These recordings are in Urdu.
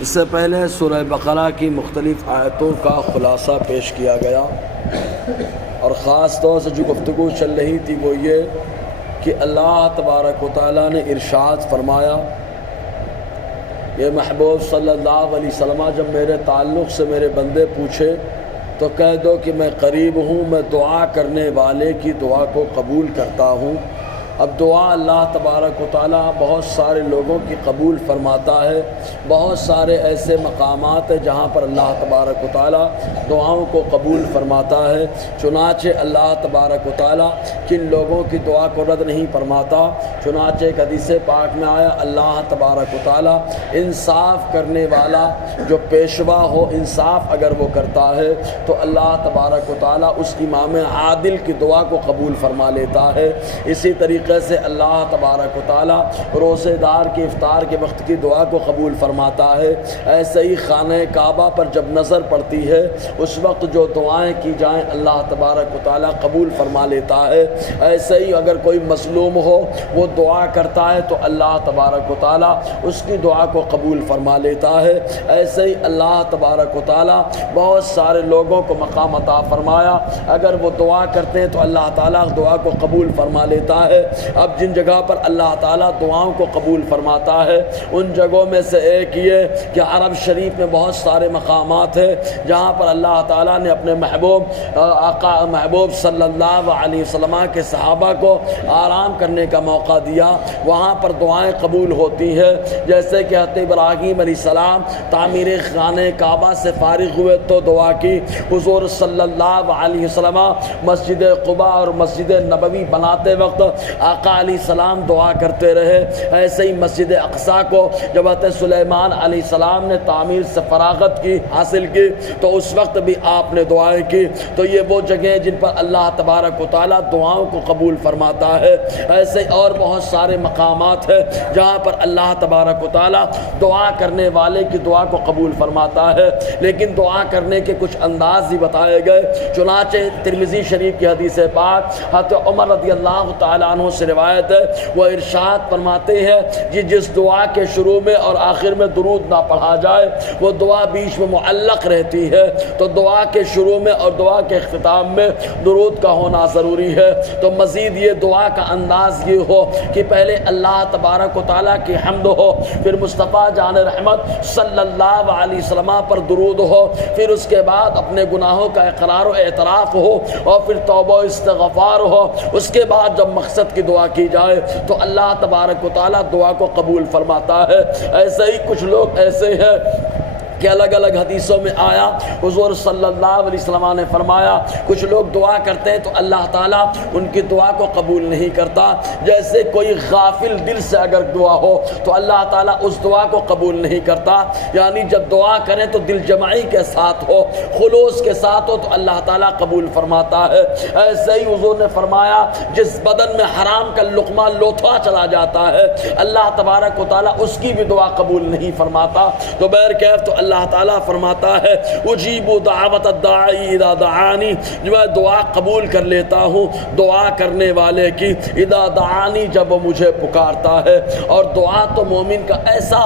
اس سے پہلے سورہ بقرہ کی مختلف آیتوں کا خلاصہ پیش کیا گیا، اور خاص طور سے جو گفتگو چل رہی تھی وہ یہ کہ اللہ تبارک و تعالیٰ نے ارشاد فرمایا، یہ محبوب صلی اللہ علیہ وسلم جب میرے تعلق سے میرے بندے پوچھے تو کہہ دو کہ میں قریب ہوں، میں دعا کرنے والے کی دعا کو قبول کرتا ہوں۔ اب دعا اللہ تبارک و تعالیٰ بہت سارے لوگوں کی قبول فرماتا ہے، بہت سارے ایسے مقامات ہیں جہاں پر اللہ تبارک و تعالیٰ دعاؤں کو قبول فرماتا ہے۔ چنانچہ اللہ تبارک و تعالیٰ کن لوگوں کی دعا کو رد نہیں فرماتا، چنانچہ ایک حدیث پاک میں آیا، اللہ تبارک و تعالیٰ انصاف کرنے والا جو پیشوا ہو، انصاف اگر وہ کرتا ہے تو اللہ تبارک و تعالیٰ اس امام عادل کی دعا کو قبول فرما لیتا ہے۔ اسی طریقے سے اللہ تبارک و تعالیٰ روزے دار کے افطار کے وقت کی دعا کو قبول فرماتا ہے۔ ایسے ہی خانہ کعبہ پر جب نظر پڑتی ہے اس وقت جو دعائیں کی جائیں اللہ تبارک و تعالیٰ قبول فرما لیتا ہے۔ ایسے ہی اگر کوئی مظلوم ہو وہ دعا کرتا ہے تو اللہ تبارک و تعالیٰ اس کی دعا کو قبول فرما لیتا ہے۔ ایسے ہی اللہ تبارک و تعالیٰ بہت سارے لوگوں کو مقام عطا فرمایا، اگر وہ دعا کرتے ہیں تو اللہ تعالیٰ دعا کو قبول فرما لیتا ہے۔ اب جن جگہ پر اللہ تعالیٰ دعاؤں کو قبول فرماتا ہے ان جگہوں میں سے ایک یہ کہ عرب شریف میں بہت سارے مقامات ہیں جہاں پر اللہ تعالیٰ نے اپنے محبوب صلی اللہ علیہ وسلم کے صحابہ کو آرام کرنے کا موقع دیا، وہاں پر دعائیں قبول ہوتی ہیں۔ جیسے کہ حضرت ابراہیم علیہ السلام تعمیر خانہ کعبہ سے فارغ ہوئے تو دعا کی، حضور صلی اللہ علیہ وسلم مسجد قباء اور مسجد نبوی بناتے وقت آقا علیہ السلام دعا کرتے رہے۔ ایسے ہی مسجد اقصیٰ کو جب حضرت سلیمان علیہ السلام نے تعمیر سے فراغت کی حاصل کی تو اس وقت بھی آپ نے دعائیں کی۔ تو یہ وہ جگہیں جن پر اللہ تبارک و تعالیٰ دعاؤں کو قبول فرماتا ہے۔ ایسے اور بہت سارے مقامات ہیں جہاں پر اللہ تبارک و تعالیٰ دعا کرنے والے کی دعا کو قبول فرماتا ہے، لیکن دعا کرنے کے کچھ انداز ہی بتائے گئے۔ چنانچہ ترمذی شریف کی حدیث پاک حضرت عمر رضی اللہ تعالیٰ عنہ سے روایت ہے، وہ ارشاد فرماتے ہیں کہ جس دعا کے شروع میں اور آخر میں درود نہ پڑھا جائے وہ دعا بیچ میں معلق رہتی ہے، تو دعا کے شروع میں اور دعا کے اختتام میں درود کا ہونا ضروری ہے۔ تو مزید یہ دعا کا انداز یہ ہو کہ پہلے اللہ تبارک و تعالیٰ کی حمد ہو، پھر مصطفیٰ جان رحمت صلی اللہ علیہ وسلم پر درود ہو، پھر اس کے بعد اپنے گناہوں کا اقرار و اعتراف ہو، اور پھر توبہ و استغفار ہو۔ اس کے بعد جب مقصد کی دعا کی جائے تو اللہ تبارک و تعالیٰ دعا کو قبول فرماتا ہے۔ ایسے ہی کچھ لوگ ایسے ہیں کہ الگ الگ حدیثوں میں آیا، حضور صلی اللہ علیہ وسلم نے فرمایا کچھ لوگ دعا کرتے ہیں تو اللہ تعالیٰ ان کی دعا کو قبول نہیں کرتا۔ جیسے کوئی غافل دل سے اگر دعا ہو تو اللہ تعالیٰ اس دعا کو قبول نہیں کرتا، یعنی جب دعا کریں تو دل جمعی کے ساتھ ہو، خلوص کے ساتھ ہو تو اللہ تعالیٰ قبول فرماتا ہے۔ ایسے ہی حضور نے فرمایا جس بدن میں حرام کا لقمہ لوتھا چلا جاتا ہے اللہ تبارک و تعالیٰ اس کی بھی دعا قبول نہیں فرماتا۔ تو بہرکیف تو اللہ تعالیٰ فرماتا ہے اجیب دعوت الداعی اذا دعانی، میں دعا قبول کر لیتا ہوں دعا کرنے والے کی، اذا دعانی جب وہ مجھے پکارتا ہے۔ اور دعا تو مومن کا ایسا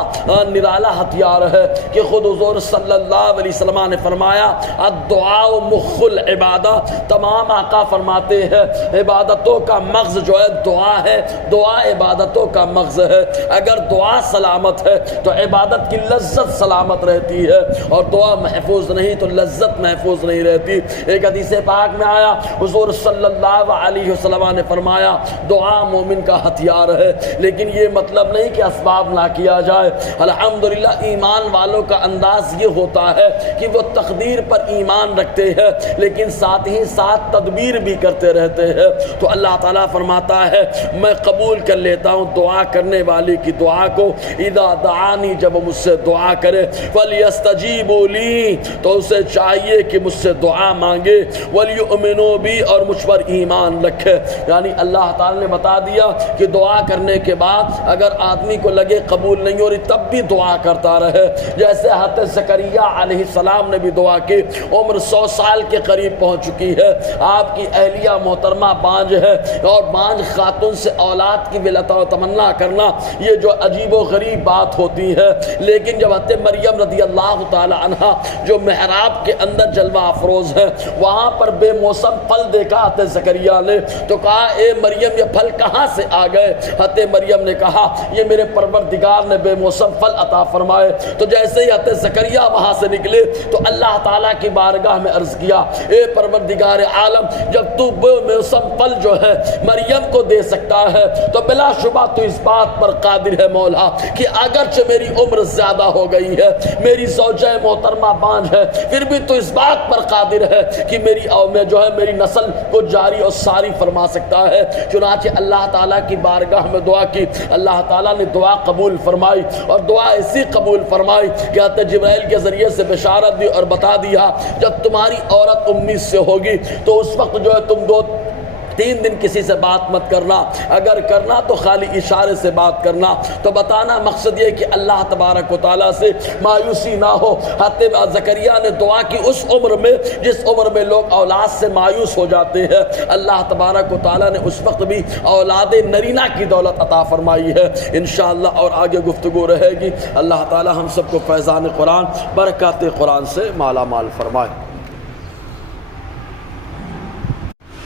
نرالا ہتھیار ہے کہ خود حضور صلی اللہ علیہ وسلم نے فرمایا الدعاء مخ العبادہ، تمام آقا فرماتے ہیں عبادتوں کا مغز جو ہے دعا ہے، دعا عبادتوں کا مغز ہے۔ اگر دعا سلامت ہے تو عبادت کی لذت سلامت رہتی ہے، اور دعا محفوظ نہیں تو لذت محفوظ نہیں رہتی۔ ایک حدیث پاک میں آیا حضور صلی اللہ علیہ وسلم نے فرمایا دعا مومن کا ہتھیار ہے، لیکن یہ مطلب نہیں کہ اسباب نہ کیا جائے۔ الحمدللہ ایمان والوں کا انداز یہ ہوتا ہے کہ وہ تقدیر پر ایمان رکھتے ہیں لیکن ساتھ ہی ساتھ تدبیر بھی کرتے رہتے ہیں۔ تو اللہ تعالیٰ فرماتا ہے میں قبول کر لیتا ہوں دعا کرنے والی کی دعا کو، اذا دعانی جب مجھ سے دعا کرے، فَلْيَسْتَجِيبُوا لِي، تو اسے چاہیے کہ مجھ سے دعا مانگے، وَلْيُؤْمِنُوا بِي، اور مجھ پر ایمان رکھے۔ یعنی اللہ تعالیٰ نے بتا دیا کہ دعا کرنے کے بعد اگر آدمی کو لگے قبول نہیں ہو رہی تب بھی دعا کرتا رہے، جیسے حضرت زکریا علیہ السلام نے بھی دعا کی، عمر 100 سال کے قریب پہنچ چکی ہے، آپ کی اہلیہ محترمہ بانجھ ہے، اور بانجھ خاتون سے اولاد کی ولادت و تمنا کرنا یہ جو عجیب و غریب بات ہوتی ہے، لیکن جب حضرت مریم رضی اللہ تعالی عنہا جو محراب کے اندر جلوہ افروز ہے وہاں پر بے موسم پھل دیکھا حضرت زکریا نے، تو کہا اے مریم یہ پھل کہاں سے آ گئے؟ حضرت مریم نے کہا یہ میرے پروردگار نے بے موسم پھل عطا فرمائے۔ تو جیسے ہی حضرت زکریا وہاں سے نکلے تو اللہ تعالیٰ کی بارگاہ میں عرض کیا اے پروردگار عالم، جب تو بے موسم پھل جو ہے مریم کو دے سکتا ہے تو بلا شبہ تو اس بات پر قادر ہے مولا کہ اگرچہ میری عمر زیادہ ہو گئی ہے، میری زوجہ محترمہ بانجھ ہے، پھر بھی تو اس بات پر قادر ہے کہ میری نسل کو جاری اور ساری فرما سکتا ہے۔ چنانچہ اللہ تعالیٰ کی بارگاہ میں دعا کی، اللہ تعالیٰ نے دعا قبول فرمائی، اور دعا ایسی قبول فرمائی کہ حضرت جبرائیل کے ذریعے سے بشارت دی اور بتا دیا جب تمہاری عورت 19 سے ہوگی تو اس وقت جو ہے تم 2-3 دن کسی سے بات مت کرنا، اگر کرنا تو خالی اشارے سے بات کرنا۔ تو بتانا مقصد یہ کہ اللہ تبارک و تعالیٰ سے مایوسی نہ ہو۔ حضرت زکریا نے دعا کی اس عمر میں جس عمر میں لوگ اولاد سے مایوس ہو جاتے ہیں، اللہ تبارک و تعالیٰ نے اس وقت بھی اولاد نرینہ کی دولت عطا فرمائی ہے انشاءاللہ، اور آگے گفتگو رہے گی۔ اللہ تعالیٰ ہم سب کو فیضان قرآن برکات قرآن سے مالا مال فرمائے۔